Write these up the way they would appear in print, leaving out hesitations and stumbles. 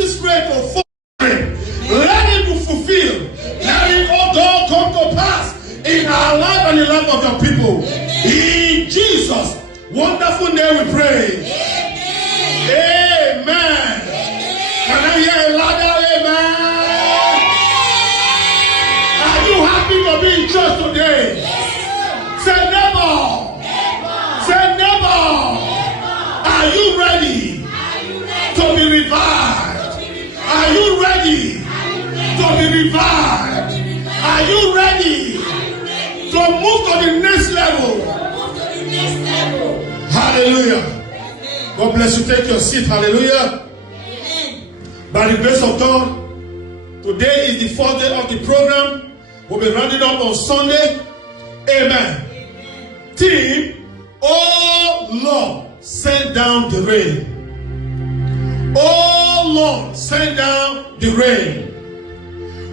this rate to fall. Let it be fulfilled. Let it, oh God, come to pass in our life and in the life of your people. In Jesus' wonderful name we pray. Amen. Can I hear a louder amen? Are you happy to be in church today? Say never. Say never. Are you ready to be revived? Are you ready to be revived? Are you ready to move to the next level? Hallelujah. God bless you. Take your seat. Hallelujah. By the grace of God, today is the fourth day of the program. We'll be rounding up on Sunday. Amen. Team, oh Lord, send down the rain. Oh Lord, send down the rain.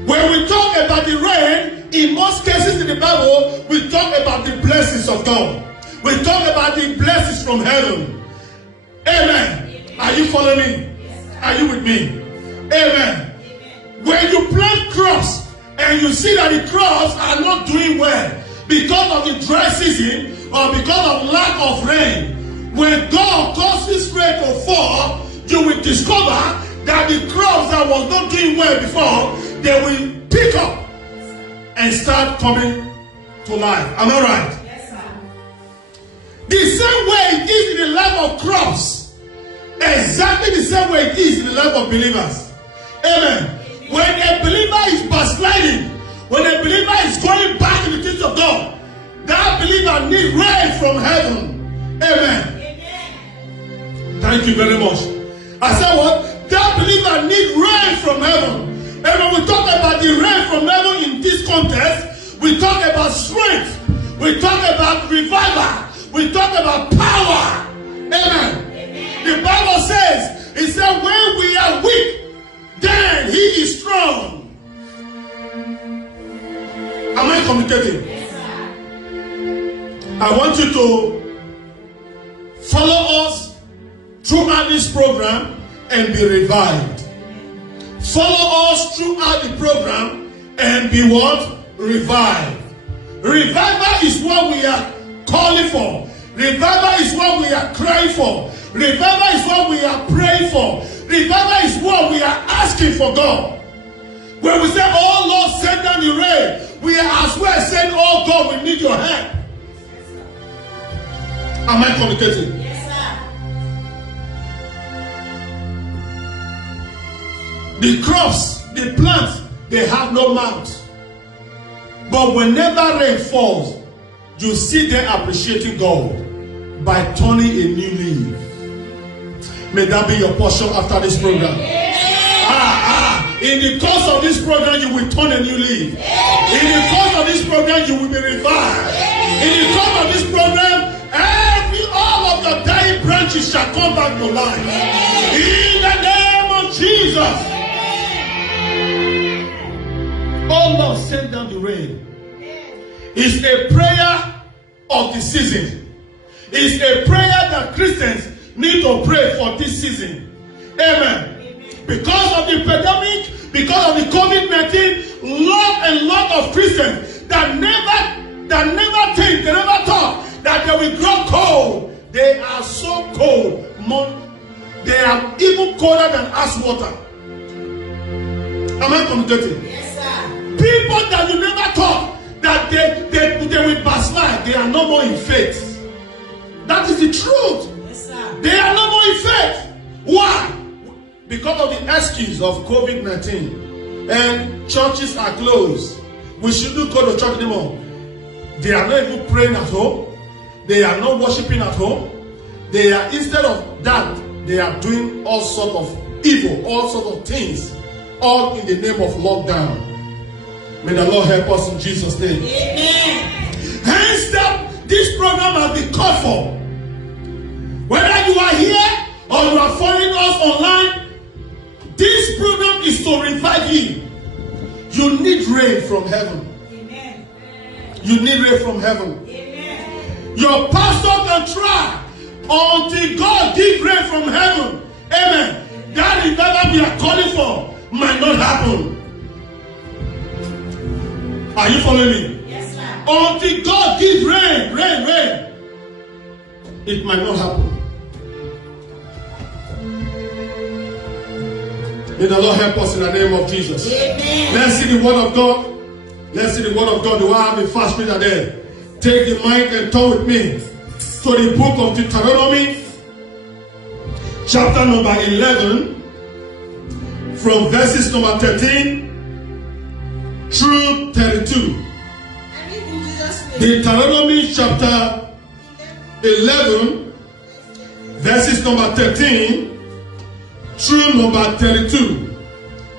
When we talk about the rain, in most cases in the Bible, we talk about the blessings of God. We talk about the blessings from heaven. Amen. Are you following me? Are you with me? Amen. When you plant crops and you see that the crops are not doing well because of the dry season or because of lack of rain, when God causes rain to fall, you will discover that the crops that was not doing well before, they will pick up and start coming to life. Am I right? Yes, sir. The same way it is in the life of crops, exactly the same way it is in the life of believers. Amen. When a believer is backsliding, when a believer is going back in the things of God, that believer needs rain from heaven. Amen. Thank you very much. I said what? That believer needs rain from heaven. And when we talk about the rain from heaven in this context, we talk about strength. We talk about revival. We talk about power. Amen. The Bible says, it said, when we are weak, then he is strong. Am I communicating? Yes, sir. I want you to follow us throughout this program and be revived. Follow us throughout the program and be what? Revived. Revival is what we are calling for. Revival is what we are crying for. Revival is what we are praying for. Revival is what we are asking for God. When we say, oh Lord, send down the rain, we are as well saying, oh God, we need your help. Am I communicating? Yes, sir. The crops, the plants, they have no mouth. But whenever rain falls, you see them appreciating God by turning a new leaf. May that be your portion after this program. In the course of this program, you will turn a new leaf. In the course of this program, you will be revived. In the course of this program, all of the dying branches shall come back to life. In the name of Jesus. Oh Lord, send down the rain. It's a prayer of the season. It's a prayer that Christians need to pray for this season. Amen. Because of the pandemic, because of the COVID-19, lot of Christians that never think, they never thought that they will grow cold. They are so cold. They are even colder than ice water. Am I communicating? Yes, sir. People that you never thought that they will backslide, they are no more in faith. That is the truth. Yes, sir. They are no more in faith. Why? Because of the excuse of COVID-19. And churches are closed. We shouldn't go to church anymore. They are not even praying at home. They are not worshiping at home. They are, instead of that, they are doing all sorts of evil, all sorts of things, all in the name of lockdown. May the Lord help us in Jesus' name. Amen. Hence, this program has been called for. Whether you are here or you are following us online, this program is to revive you. You need rain from heaven. Amen. You need rain from heaven. Amen. Your pastor can try until God gives rain from heaven. Amen. that revival we are calling for might not happen. Are you following me? Yes, sir. Until God gives rain, it might not happen. May the Lord help us in the name of Jesus. Amen. Let's see the word of God. Let's see the word of God. Do I have a fast reader there? Take the mic and turn with me to the book of Deuteronomy, chapter number 11, from verses number 13 through 32. Deuteronomy chapter 11, verses number 13 through number 32.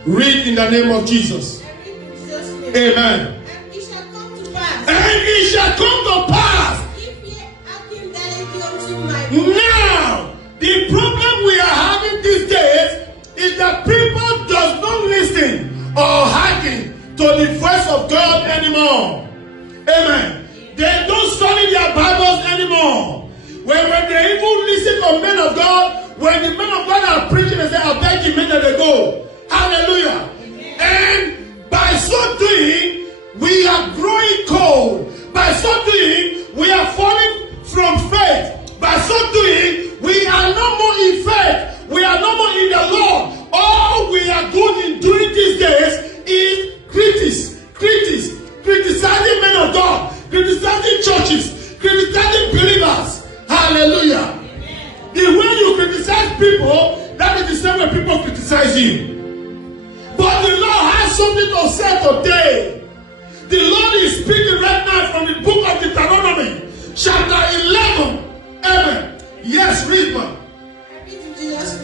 Read in the name of Jesus. Amen. And it shall come to pass, And it shall come to pass. if ye hearken diligently unto my Now, the problem we are having these days is that people does not listen or hearken to the voice of God anymore. Amen. They don't study their Bibles anymore. When they even listen to men of God, when the men of God are preaching, they say, I beg you, make them they go. Hallelujah. And by so doing, we are growing cold. By so doing, we are falling from faith. By so doing, we are no more in faith. We are no more in the Lord. All we are doing during these days is criticizing men of God, criticizing churches, criticizing believers. Hallelujah. The way you criticize people, that is the same way people criticize you. But the Lord has something to say today. The Lord is speaking right now from the book of Deuteronomy, chapter 11. Amen. Yes, read man.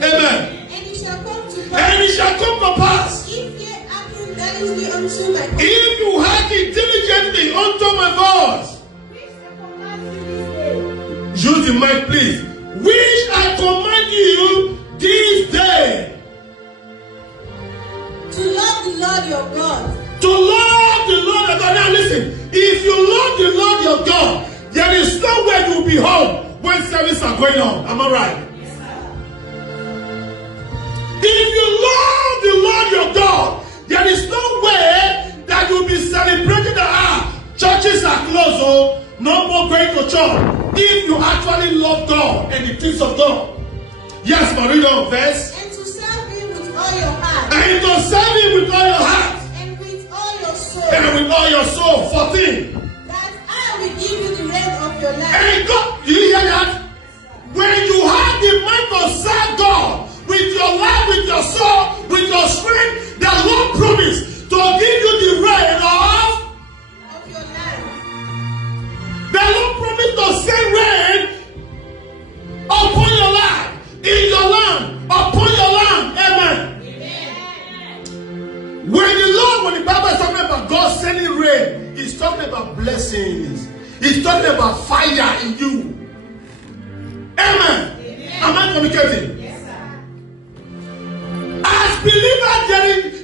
Amen. And it shall come to pass, And it shall come to pass, if ye hearken diligently unto my commandments, if you hearken diligently unto my voice. which I command you this day, Use the mic, please. Which I command you this day. to love the Lord your God, To love the Lord your God. Now listen, if you love the Lord your God, there is no way you will be home when services are going on. Am I right? Yes, sir. If you love the Lord your God, there is no way that you will be celebrating that churches are closed, oh, no more going to church. If you actually love God and the things of God. Yes, Maria, verse. and to serve him with all your heart, And to serve him with all your heart and with all your soul, and with all your soul. 14. that I will give you the rain of your life. And God, do you hear that? When you have the mind to serve God with your life, with your soul, with your strength, the Lord promised to give you the rain of. Of your life. The Lord promised to send rain upon your life, in your land, upon your land. Amen. When the Bible is talking about God sending rain, He's talking about blessings. He's talking about fire in you. Amen. Am I communicating? Yes, sir. As believers,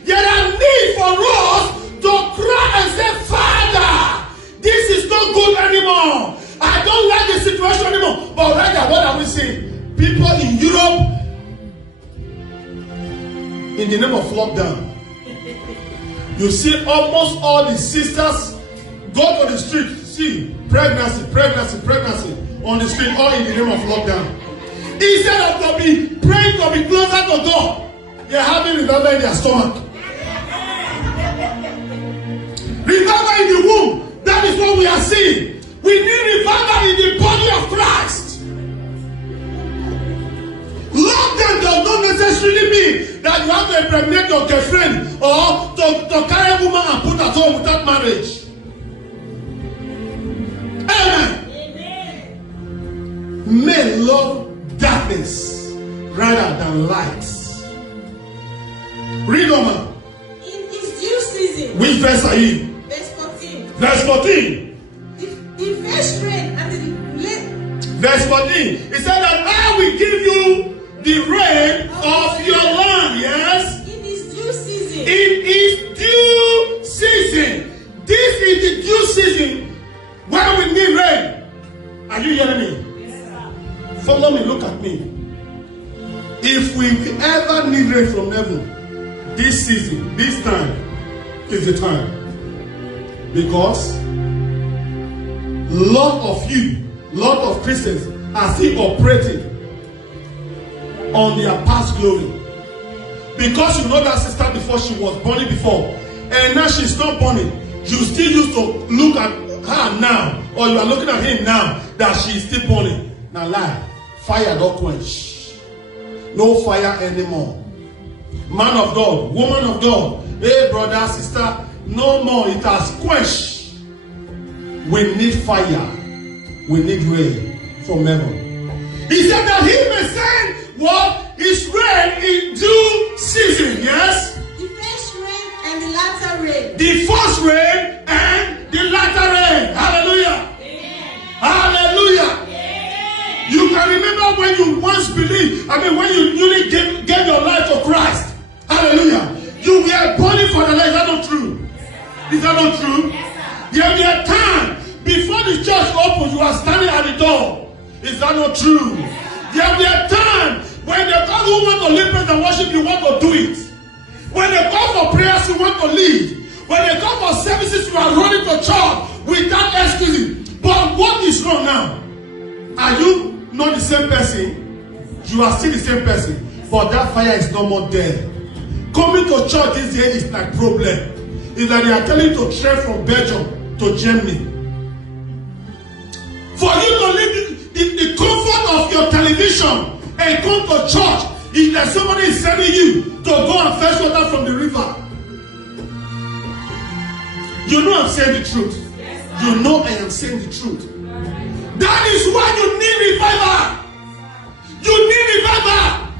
there are need for us to cry and say, Father, this is not good anymore. I don't like the situation anymore. But right now, what are we seeing? People in Europe, in the name of lockdown, you see almost all the sisters go to the street, see pregnancy on the street, all in the name of lockdown. Instead of to be praying to be closer to God, they are having revival in their stomach. Revival in the womb, that is what we are seeing. We need revival in the body of Christ. Lockdown does not necessarily mean that you have to impregnate your girlfriend or to carry a woman and put at home without marriage. Amen. Men love darkness rather than light. Read on. In his due season. Which verse are you? Verse 14. Verse 14. The first rain and the late. Verse 14. It said that I will give you the rain of your land. Yes. In his due season. In his due season. This is the due season when we need rain. Are you hearing me? Yes, sir. Follow me, look at me. If we ever need rain from heaven, this season, this time is the time. Because lot of Christians are still operating on their past glory. Because you know that sister before she was burning before, and now she's not burning, you still used to look at her now, or you are looking at him now that she is still burning. Now lie, fire don't quench. No fire anymore. Man of God, woman of God, hey brother, sister, no more. It has quenched. We need fire. We need rain from heaven. He said that he may send what is rain in due season. Yes? The first rain and the latter rain. The first rain and the latter rain. Hallelujah. Hallelujah. You can remember when you once believed, when you newly gave your life to Christ. Hallelujah. You were burning for the Lord. Is that not true? Is that not true? There will be a time before the church opens, you are standing at the door. Is that not true? There will be a time when the God who want to live praise and worship, you want to do it. When they call for prayers, you want to lead. When they call for services, you are running to church without excuses. But what is wrong now? Are you not the same person? You are still the same person, but that fire is no more there. Coming to church this day is like problem. It's like they are telling you to travel from Belgium to Germany. For you to leave the comfort of your television and come to church, is that somebody is sending you to go and fetch water from the river. You know I'm saying the truth. You know I am saying the truth. That is why you need revival. You need revival.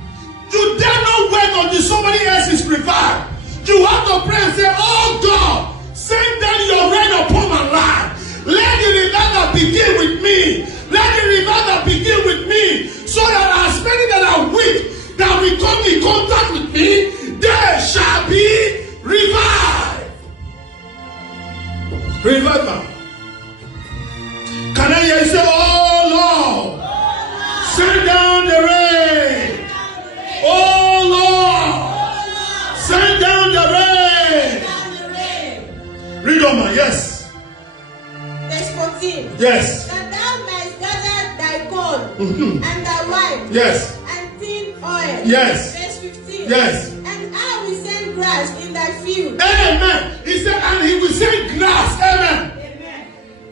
You dare not wait until somebody else is revived. You have to pray and say, oh God, send down your rain upon my life. Let the revival begin with me. Let the revival begin with me. So that as many that are weak, that will come in contact with me, they shall be revived. Revival. Can I hear you say, oh Lord, send down the rain. Oh Lord, send down the rain. Read on, man. Yes. Verse 14. Yes. That thou mayest gather thy corn and thy wine. Yes. And thin oil. Yes. Verse 15. Yes. And I will send grass in thy field. Amen. He said, and he will send grass. Amen.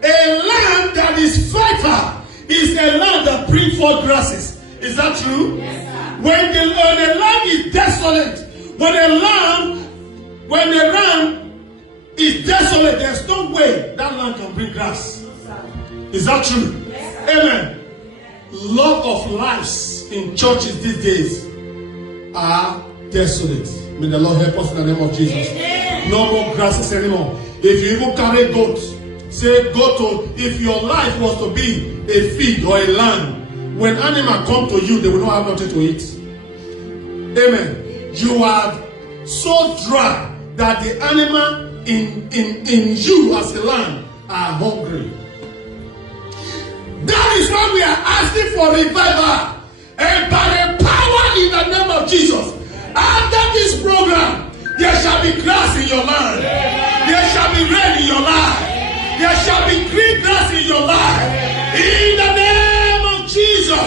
A land that is fertile is a land that brings forth grasses. Is that true? Yes, sir. When the land is desolate, when the land is desolate, there's no way that land can bring grass. Is that true? Yes, amen. Lot of lives in churches these days are desolate. May the Lord help us in the name of Jesus. Amen. No more grasses anymore. If you even carry goats, say if your life was to be a feed or a land, when animals come to you, they will not have nothing to eat. Amen. You are so dry that the animal in you as a land are hungry. That is why we are asking for revival. And by the power in the name of Jesus, after this program, there shall be grass in your land. There shall be rain in your life. There shall be green grass in your life. In the name of Jesus,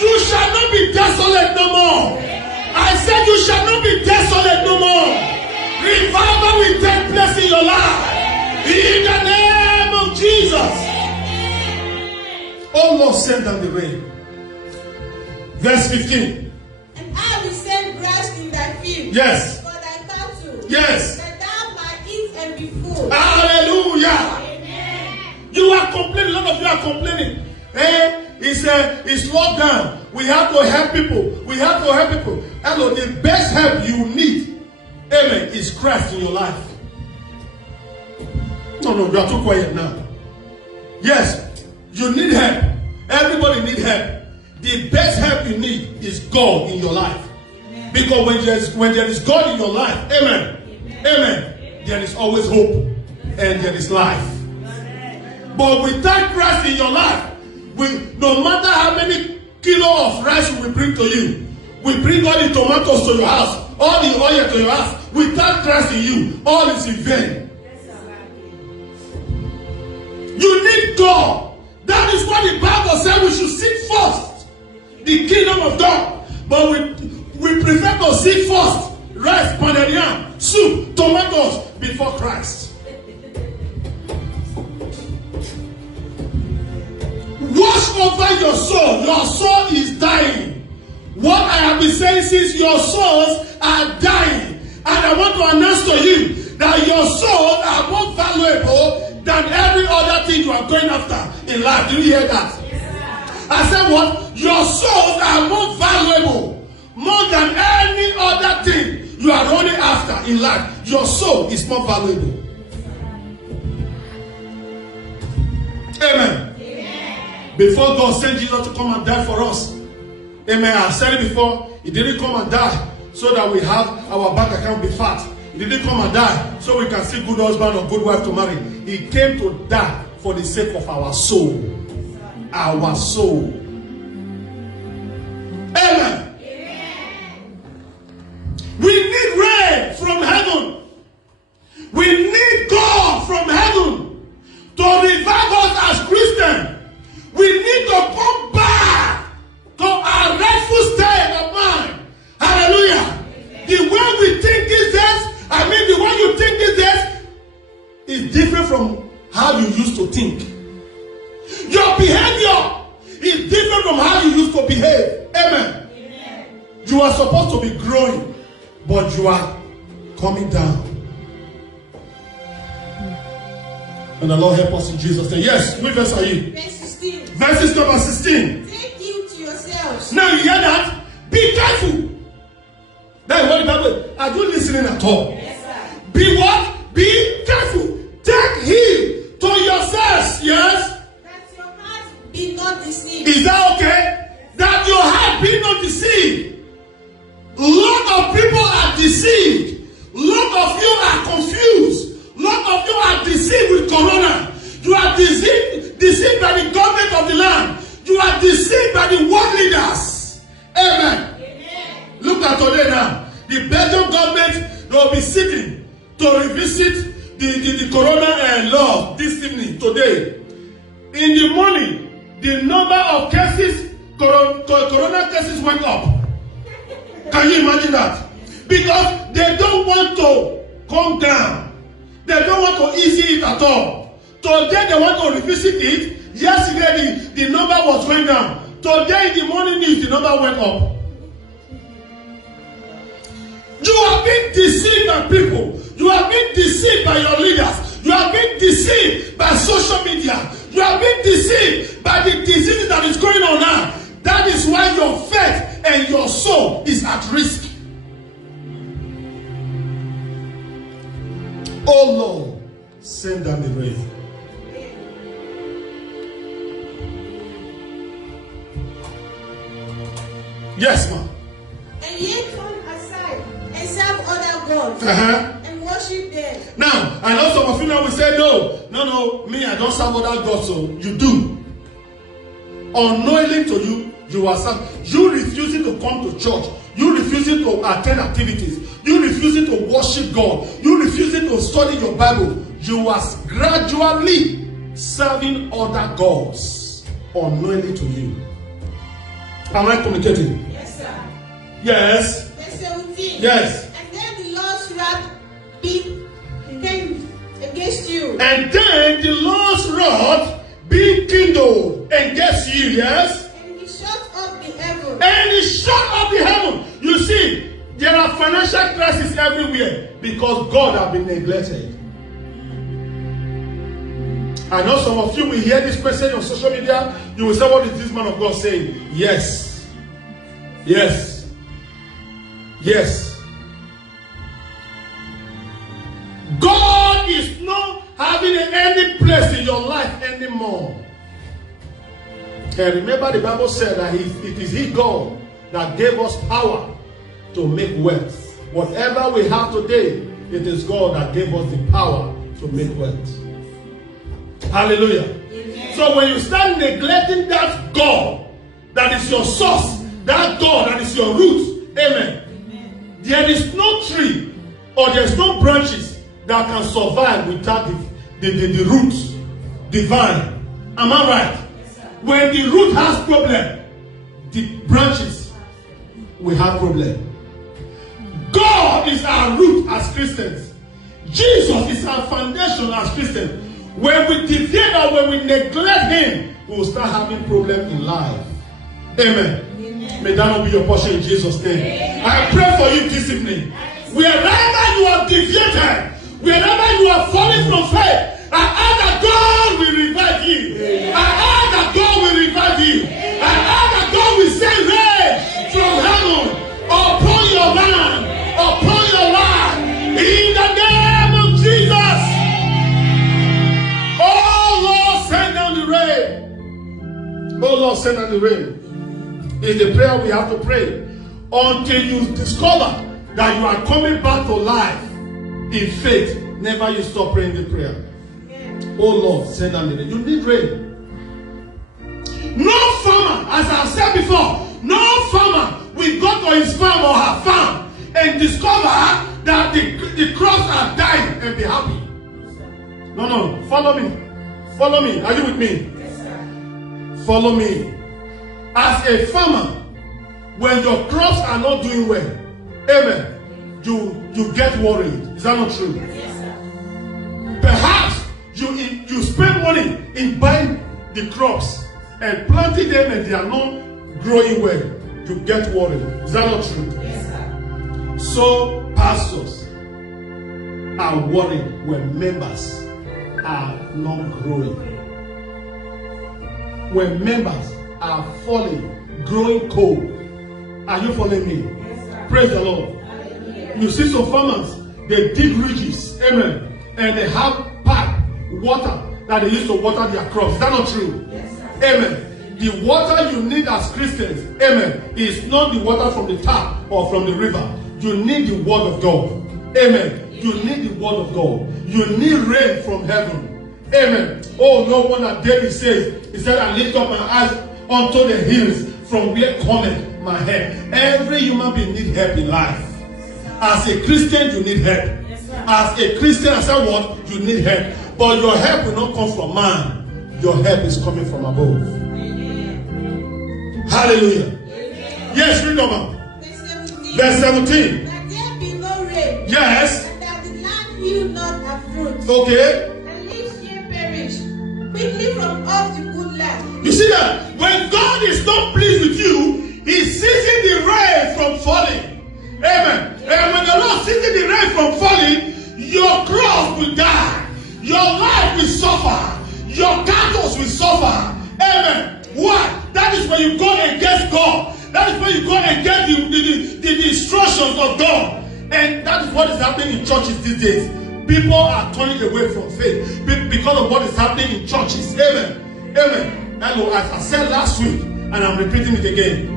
you shall not be desolate no more. I said you shall not be desolate no more. Revival will take place in your life. In the name of Jesus. Oh Lord, send down the rain. Verse 15. And I will send grass in thy field. Yes. For thy cattle. Yes. That thou might eat and be full. Hallelujah. You are complaining. A lot of you are complaining. It's locked down. We have to help people. We have to help people. Hello, the best help you need, amen, is Christ in your life. No, you are too quiet now. Yes, you need help. Everybody needs help. The best help you need is God in your life. Amen. Because when there is God in your life, amen, amen, there is always hope and there is life. But without Christ in your life, no matter how many kilos of rice we bring to you, We bring all the tomatoes to your house, all the oil to your house, without Christ in you, all is in vain. You need God. That is what the Bible says we should seek first the kingdom of God. But we prefer to seek first rice, pounded yam, soup, tomatoes before Christ. Wash over your soul. Your soul is dying. What I have been saying since your souls are dying. And I want to announce to you that your souls are more valuable than every other thing you are going after in life. Do you hear that? Yes, I said what? Your souls are more valuable, more than any other thing you are running after in life. Your soul is more valuable. Amen. Amen. Before God sent Jesus to come and die for us, amen. I said it before. He didn't come and die so that we have our bank account be fat. He didn't come and die so we can see good husband or good wife to marry. He came to die for the sake of our soul. Our soul. Amen. Amen. We need rain from heaven. We need God from heaven to revive us as Christians. We need to come back to our rightful state of mind. Hallelujah. Amen. The way we think these days, the way you think these days is different from how you used to think. Your behavior is different from how you used to behave. Amen. Amen. You are supposed to be growing, but you are coming down. And the Lord help us in Jesus' name. Yes, which verse are you? Verse 16. Verses number 16. Take heed to yourselves. Now you hear that? Be careful. That is what the Bible is. Are you listening at all? Yes, sir. Be what? Be careful. Take heed to yourselves. Yes? That your heart be not deceived. Is that okay? That your heart be not deceived. Lot of people are deceived. Lot of you are confused. Lot of you are deceived with corona. You are deceived by the government of the land. You are deceived by the world leaders. Amen. Look at today now. The Belgian government will be sitting to revisit the corona law this evening, today. In the morning, the number of cases, corona cases went up. Can you imagine that? Because they don't want to come down. They don't want to easy it at all. Today they want to revisit it. Yesterday the number was going down. Today in the morning news the number went up. You are being deceived by people. You are being deceived by your leaders. You are being deceived by social media. You are being deceived by the diseases that is going on now. That is why your faith and your soul is at risk. Oh Lord, send down the rain. Yes, ma'am. And ye turn aside and serve other gods and worship them. Now, I know some of you now will say, no, me, I don't serve other gods, so you do. Unknowingly to you, you are serving. You refusing to come to church. You refusing to attend activities. You refusing to worship God. You refusing to study your Bible. You are gradually serving other gods unknowingly to you. Am I communicating? Yes, sir. Yes. Verse 17. Yes. And then the Lord's wrath came against you. And then the Lord's wrath being kindled against you. Yes. And he shut up the heaven. And he shut up the heaven. You see, there are financial crises everywhere because God has been neglected. I know some of you will hear this message on social media. You will say, what is this man of God saying? Yes. Yes. Yes. God is not having any place in your life anymore. And remember the Bible said that it is He, God, that gave us power to make wealth. Whatever we have today, it is God that gave us the power to make wealth. Hallelujah. Amen. So when you start neglecting that God that is your source, that God that is your root, Amen. There is no tree or there's no branches that can survive without the roots, the vine. Am I right? When the root has problem, the branches will have problem. God is our root as Christians. Jesus is our foundation as Christians. When we deviate or when we neglect Him, we will start having problems in life. Amen. May that not be your portion in Jesus' name. I pray for you this evening. Wherever you are deviated, wherever you are falling from faith, I ask that God will revive you. I ask that God will revive you. I ask that God will send rain from heaven upon your land, upon your life, in the name of Jesus. Oh Lord, send down the rain. Oh Lord, send down the rain. It's the prayer we have to pray until you discover that you are coming back to life in faith. Never you stop praying the prayer. Oh Lord, send down the rain. You need rain. No farmer, as I've said before, no farmer will go to his farm or her farm and discover that the crops are dying and be happy. No, follow me. Follow me. Are you with me? Yes, sir. Follow me. As a farmer, when your crops are not doing well, amen, you get worried. Is that not true? Yes, sir. Perhaps you spend money in buying the crops and planting them and they are not growing well. You get worried. Is that not true? Yes, sir. So pastors are worried when members are not growing. When members are falling, growing cold. Are you following me? Yes, sir. Praise the Lord. Hallelujah. You see some farmers, they dig ridges, amen, and they have pipe water that they use to water their crops. Is that not true? Yes, sir. Amen. The water you need as Christians, amen, is not the water from the tap or from the river. You need the word of God. Amen. You need the word of God. You need rain from heaven. Amen. Oh, no wonder David says, he said, I lift up my eyes unto the hills from where cometh my help. Every human being needs help in life. As a Christian, you need help. As a Christian, I said what? You need help. But your help will not come from man. Your help is coming from above. Amen. Hallelujah. Amen. Yes, read over. Verse 17. Verse 17. That there be no rain. Yes. And that the land yield not her fruit. Okay. And leaves here perish quickly from off the good land. You see that? When God is not pleased with you, He's ceasing the rain from falling. Amen. And when the Lord ceases the rain from falling, your crops will die. Your life will suffer. Your cattle will suffer. Amen. Why? That is when you go against God. That is when you go against the instructions of God. And that is what is happening in churches these days. People are turning away from faith because of what is happening in churches. Amen. Amen. And as I said last week, and I'm repeating it again,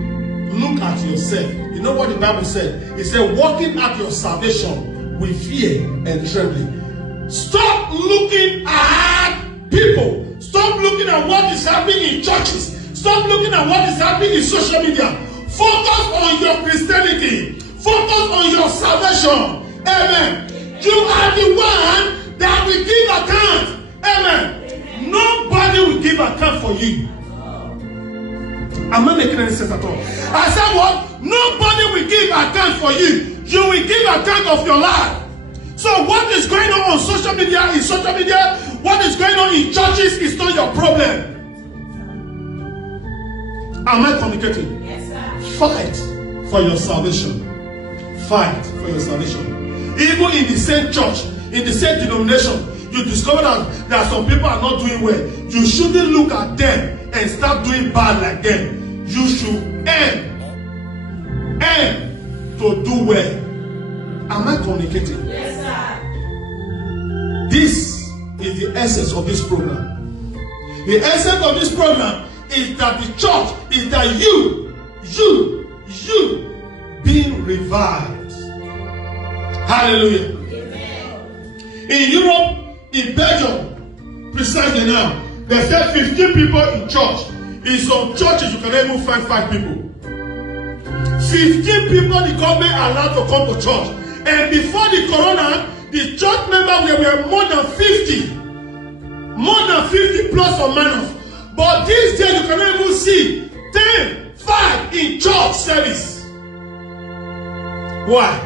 look at yourself. You know what the Bible said? It said, walking at your salvation with fear and trembling. Stop looking at people. Stop looking at what is happening in churches. Stop looking at what is happening in social media. Focus on your Christianity. Focus on your salvation. Amen. You are the one that will give account. Amen. Nobody will give account for you. I'm not making any sense at all. I said what? Nobody will give account for you. You will give account of your life. So what is going on social media is social media. What is going on in churches is not your problem. Am I communicating? Yes, sir. Fight for your salvation. Fight for your salvation. Even in the same church, in the same denomination, you discover that there are some people are not doing well. You shouldn't look at them and start doing bad like them. You should aim to do well. Am I communicating? Yes, sir. This is the essence of this program. The essence of this program is that the church is that you being revived. Hallelujah. Amen. In Europe, in Belgium, precisely now, they said 15 people in church. In some churches, you can even find 5 people. 15 people the government allowed to come to church. And before the corona, the church members were more than 50. More than 50 plus or minus. But this day you cannot even see 10, 5 in church service. Why?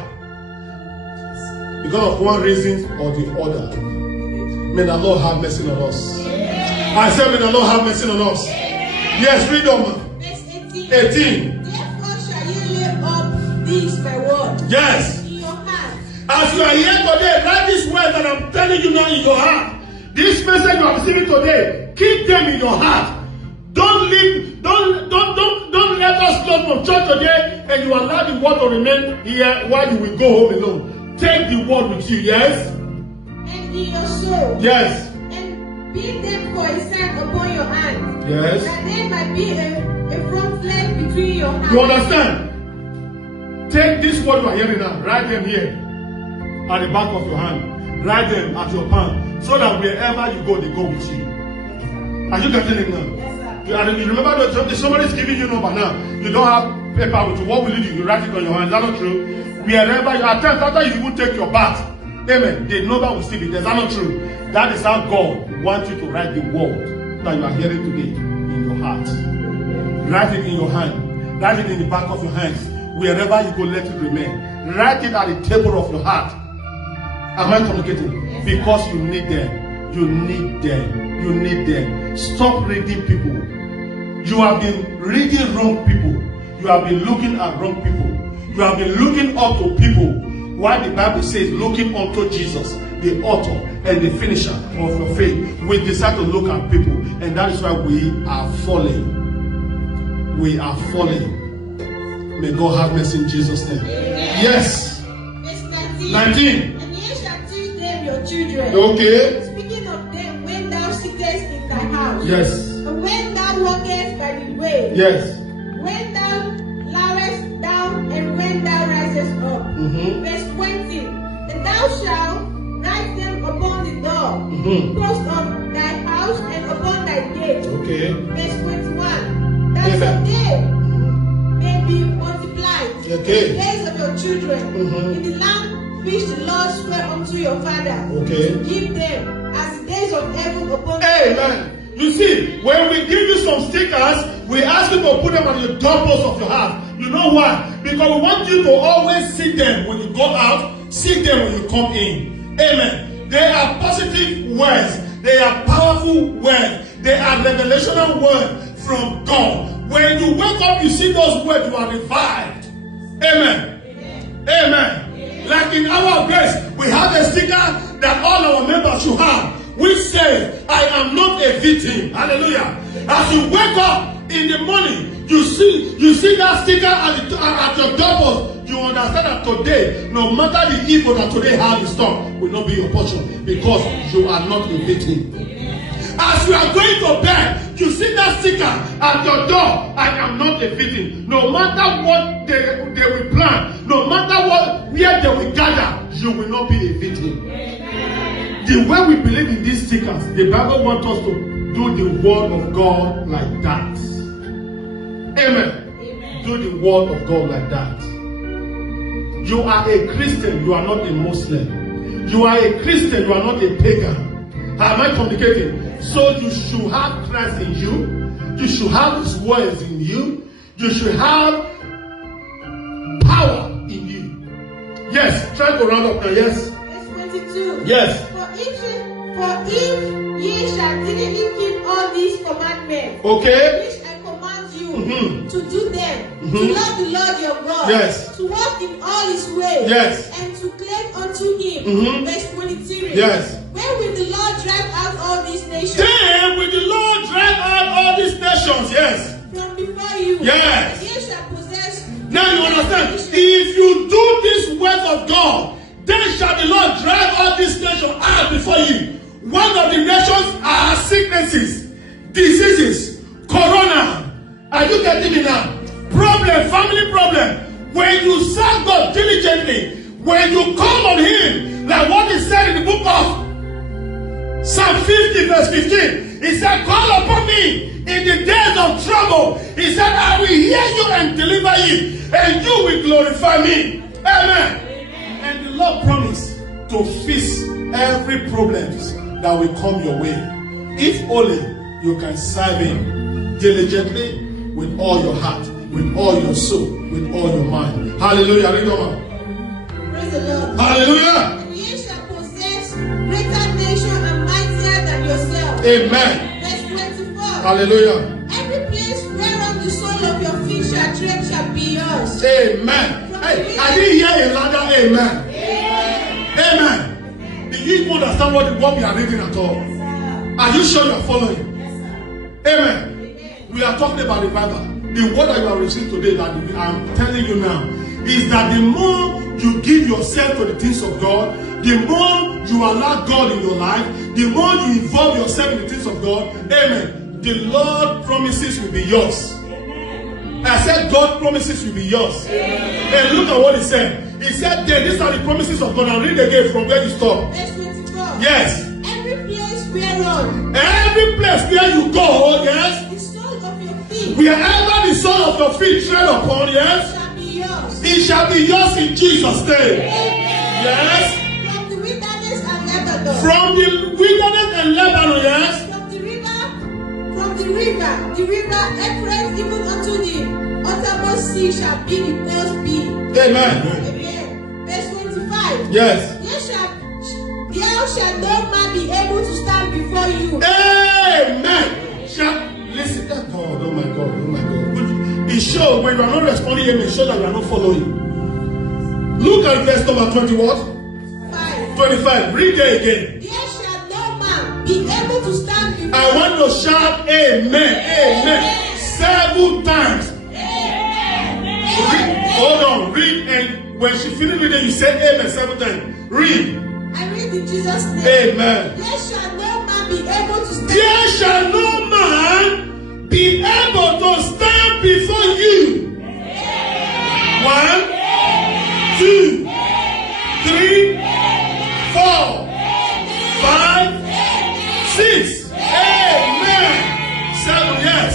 Because of one reason or the other. May the Lord have mercy on us. I said, may the Lord have mercy on us. Yes, read on. Verse 18. Therefore shall you lay up this my word. Yes. In your hand. As you are here today, write these words that I'm telling you now in your heart. This message you are receiving today, keep them in your heart. Don't leave, don't let us go from church today and you allow the word to remain here while you will go home alone. Take the word with you, yes? And in your soul. Yes. And beat them for a sign upon your hand. Yes. That there might be a front leg between your hands. You understand? Take this word you are hearing now, write them here at the back of your hand. Write them at your palm. So that wherever you go, they go with you. Are you getting it now? Yes, You remember that somebody is giving you number now. You don't have paper with you. What will you do? You write it on your hand. Is that not true? Wherever you at times after you even take your bath, amen. The number will still be there. Is that not true? That is how God wants you to write the word that you are hearing today in your heart. Write it in your hand. Write it in the back of your hands. Wherever you go, let it remain. Write it at the table of your heart. Am I communicating? Because you need them. You need them. You need them. Stop reading people. You have been reading wrong people. You have been looking at wrong people. You have been looking up to people. Why the Bible says looking unto Jesus, the author and the finisher of your faith. We decide to look at people. And that is why we are falling. We are falling. May God have mercy in Jesus' name. Yes. Verse 19. Your children. Okay. Speaking of them, when thou sittest in thy house. Yes. And when thou walkest by the way. Yes. When thou liest down and when thou risest up. Verse 20. And thou shalt write them upon the door, post of thy house and upon thy gate. Okay. Verse 21. That your day may be multiplied. Okay. The days of your children in the land which the Lord sware unto your father. Okay. To give them as the days of heaven upon the Amen. You see, when we give you some stickers, we ask you to put them on the doorpost of your house. You know why? Because we want you to always see them when you go out, see them when you come in. Amen. They are positive words. They are powerful words. They are revelational words from God. When you wake up, you see those words, you are revived. Amen. Amen. Like in our grace, we have a sticker that all our members should have, which says, I am not a victim. Hallelujah. As you wake up in the morning, you see that sticker at your doorpost. You understand that today, no matter the evil that today has in store, will not be your portion because you are not a victim. As you are going to bed, you see that sticker at your door. I am not a victim. No matter what they will plan, no matter where they will gather, you will not be a victim. The way we believe in these stickers, the Bible wants us to do the word of God like that. Amen. Do the word of God like that. You are a Christian, you are not a Muslim. You are a Christian, you are not a pagan. Am I communicating? So you should have Christ in you. You should have His words in you. You should have power in you. Yes, try to round up now. Yes. Verse 22. Yes. For if ye shall diligently keep all these commandments, Okay. which I command you to do them, to love the Lord your God, Yes. to walk in all His ways, Yes. and to cling unto Him. Verse 23. Yes. When will the Lord drive out all these nations Then will the Lord drive out all these nations. Yes. from before you? Yes. And ye shall possess. Now you understand. If you do this words of God, then shall the Lord drive all these nations out before you. One of the nations are sicknesses, diseases, corona. Are you getting it now? Problem, family problem. When you serve God diligently, when you call on Him, like what is said in the book of Psalm 50 verse 15, He said, call upon me in the days of trouble. He said, I will hear you and deliver you, and you will glorify me. Amen. And the Lord promised to fix every problem that will come your way. If only you can serve Him diligently with all your heart, with all your soul, with all your mind. Hallelujah. Praise the Lord. Hallelujah. And ye shall possess greater nation and mightier than yourself. Amen. Verse 24. Hallelujah. Every place whereon the sole of your feet shall tread shall be yours. Amen. Hey, I didn't hear a louder amen. Amen. Do you even understand what we are reading at all? Are you sure you are following? Amen. We are talking about revival. The word that you are receiving today, that I'm telling you now, is that the more you give yourself to the things of God, the more you allow God in your life, the more you involve yourself in the things of God, amen, the Lord promises will be yours. I said God promises will be yours. And look at what He said. He said, these are the promises of God. I'll read again from where you stop. Verse 24. Yes. Every place whereon Where you go, yes. the sole of your feet Wherever the sole of your feet tread upon, yes. shall be yours. It shall be yours in Jesus' name. Amen. Yes. From the wilderness and Lebanon. From the wilderness and Lebanon, yes. The river Euphrates even unto the uttermost sea shall be the coast be. Amen. Amen. Verse 25. Yes. There shall no man be able to stand before you. Amen. Listen, that God, oh my God, oh my God. It shows when you are not responding, it shows that you are not following. Look at verse number 20, what? 5. 25. Read it again. There shall no man be able to stand before you. I want to shout amen, amen, 7 times. Hold on, read, and when she finished reading, you said amen 7 times. Read. I read in Jesus' name. Amen. There shall no man be able to stand. There shall no man be able to stand before you. 1, 2, 3, 4, 5, 6. Amen. 7, yes.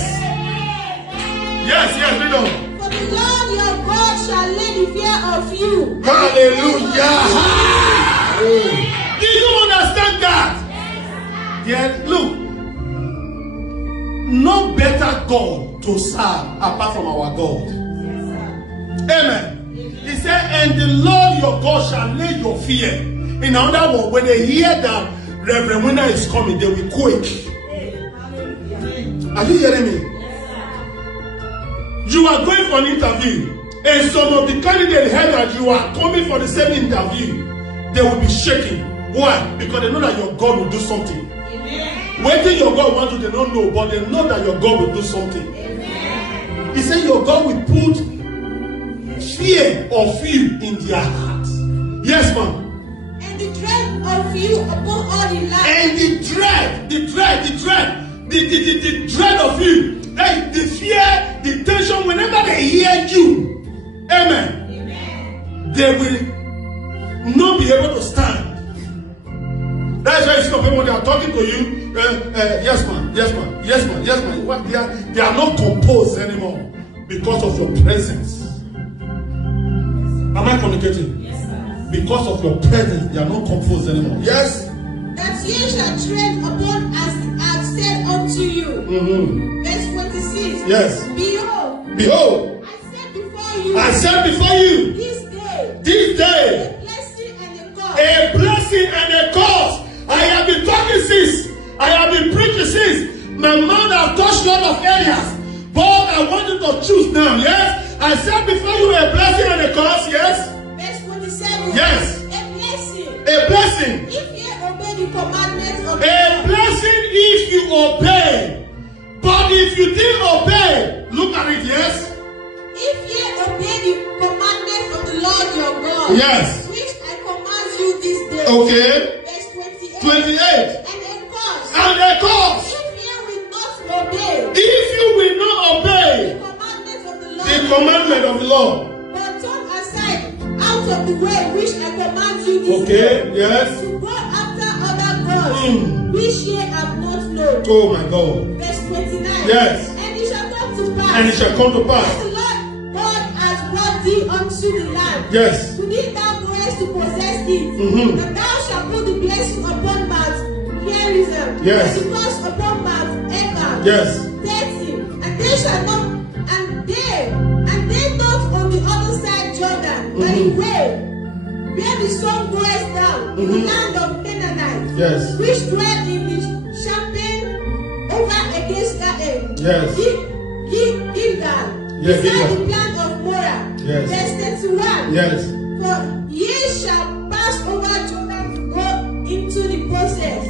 Yes, read on. For the Lord your God shall lay the fear of you. Hallelujah. Do you understand that? Yeah, look. No better God to serve apart from our God. Amen. He said, and the Lord your God shall lay your fear. In other words, when they hear that Reverend Winner is coming, they will quake. Are you hearing me? You are going for an interview, and some of the candidates heard that you are coming for the same interview. They will be shaking. Why? Because they know that your God will do something. Waiting your God wants to, they don't know, but they know that your God will do something. He said your God will put fear of you in their hearts. Yes, ma'am. And the dread of you upon all the land. And the dread of you. Like the fear, the tension, whenever they hear you, amen, they will not be able to stand. That's why you see people when they are talking to you, yes ma'am. They are not composed anymore because of your presence. Am I communicating? Yes, sir. Because of your presence, they are not composed anymore. Yes? That ye shall tread upon as I have said unto you. Verse 26. Yes. Behold, I set before you this day a blessing and a curse. I have been talking since. I have been preaching since. My mouth has touched a lot of areas. But I want you to choose now. Yes? I said before you a blessing and a curse. Yes? Verse 27. Yes. A blessing. If ye obey the commandments of a blessing if you obey. But if you didn't obey, look at it, yes? If ye obey the commandments of the Lord your God, yes, which I command you this day. Okay. Verse 28. 28. And a curse. If you will not obey the commandment of the Lord, but turn aside out of the way which I command you this day, day, yes, to go after other gods, which ye have not known. Oh my God. Verse 29. Yes. And it shall come to pass. And it shall come to pass. The Lord thee unto the land. Yes. To thee thou goest to possess it. And thou shalt put the blessing upon Mount Gerizim. Yes. And the curse upon Mount Ebal. Yes. 30. And they shall not, and they not on the other side Jordan, by the way, where the sun goes down, in the land of Canaanites, Yes. which dwell in the champaign over against Gael. Yes. Gilgal. Yes, Beside Gilgal. the land of Morah. Yes. Verse 31. Yes. For ye shall pass over Jordan to go into the process,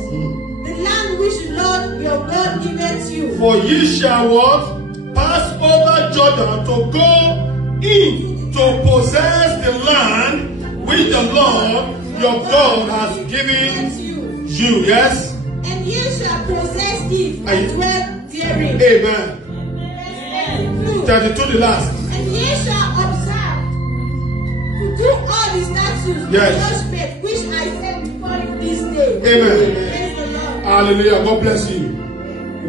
the land which the Lord your God giveth you. For ye shall what? Pass over Jordan to go in to possess the land which the Lord your God has given you. Yes? And ye shall possess it and dwell therein. Amen. Verse 32 the last. And ye shall observe to do all the statutes Yes. and judgments which I set before you this day. Amen. Praise the Lord. Hallelujah. God bless you.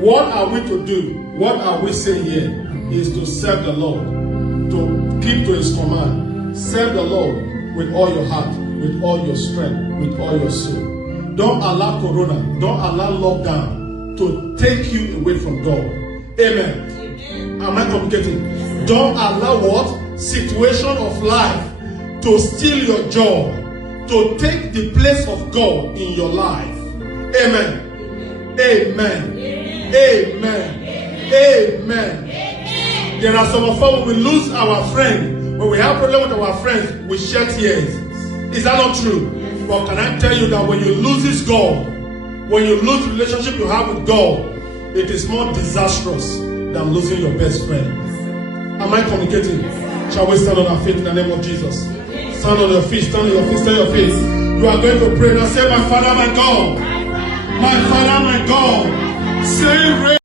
What are we to do? What are we saying here? Is to serve the Lord, to keep to His command. Serve the Lord with all your heart, with all your strength, with all your soul. Don't allow Corona, don't allow lockdown to take you away from God. Amen. Am I communicating? Don't allow what? Situation of life to steal your joy, to take the place of God in your life. Amen. Amen. Amen. Amen. There are some of us, when we lose our friend, when we have problem with our friends, we shed tears. Is that not true? Well, can I tell you that when you lose this God, when you lose the relationship you have with God, it is more disastrous than losing your best friend. Am I communicating? Shall we stand on our feet in the name of Jesus? Stand on your feet, stand on your feet, stand on your feet. You are going to pray now. Say, my Father, my God. My Father, my God. Say,